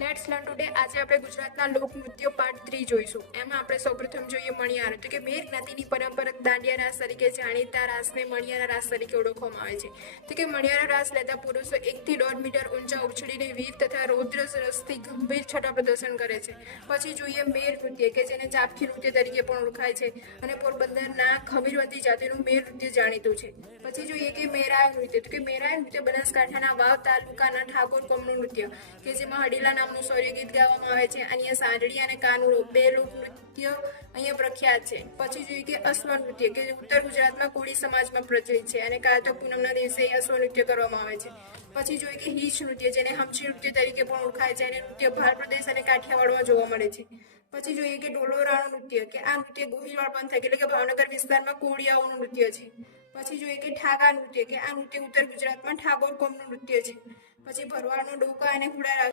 Let's learn today. આજે આપણે ગુજરાતના લોકનૃત્યો પાર્ટ 3 જોઈશું. એમાં આપણે સૌપ્રથમ જોઈએ મણિયાર. તો કે મેર જ્ઞાતિની પરંપરાગત દાંડિયા રાસ તરીકે જાણીતા રાસને મણિયારા રાસ તરીકે ઓળખવામાં આવે છે. તો કે મણિયારા રાસ લેતા પુરુષો 1 થી 1.5 મીટર ઊંચા ઉછળીને વીર તથા રૌદ્ર રસથી ગંભીર છટા પ્રદર્શન કરે છે. પછી જોઈએ મેર નૃત્ય કે જેને ચાપખી નૃત્ય તરીકે પણ ઓળખાય છે અને પોરબંદરના ખમીરવંતી જાતિનું મેર નૃત્ય જાણીતું છે. પછી જોઈએ કે મેરાય નૃત્ય. તો કે મેરાય નૃત્ય બનાસકાંઠાના વાવ તાલુકાના ઠાકોર કોમનું નૃત્ય કે જેમાં હડીલા નામનું શૌર્ય ગીત ગાવામાં આવે છે. અહીંયા સાંડળી અને કાનુડો બે લોકનૃત્ય અહીંયા પ્રખ્યાત છે. પછી જોઈએ કે અશ્વ નૃત્ય કે જે ઉત્તર ગુજરાતમાં કોળી સમાજમાં પ્રચલિત છે અને કારતક પૂનમના દિવસે અશ્વ નૃત્ય કરવામાં આવે છે. પછી જોઈએ કે હીચ નૃત્ય જેને હમસી નૃત્ય તરીકે પણ ઓળખાય છે અને નૃત્ય ભાર પ્રદેશ અને કાઠિયાવાડમાં જોવા મળે છે. પછી જોઈએ કે ડોલોરાણું નૃત્ય કે આ નૃત્ય ગોહિલવાડ પંથક એટલે કે ભાવનગર વિસ્તારમાં કોળિયાઓનું નૃત્ય છે. પછી જોઈએ કે ઠાગા નૃત્ય કે આ નૃત્ય ઉત્તર ગુજરાતમાં ઠાકોર કોમનું નૃત્ય છે. પછી ભરવાડનો ડોકા અને ઘોડા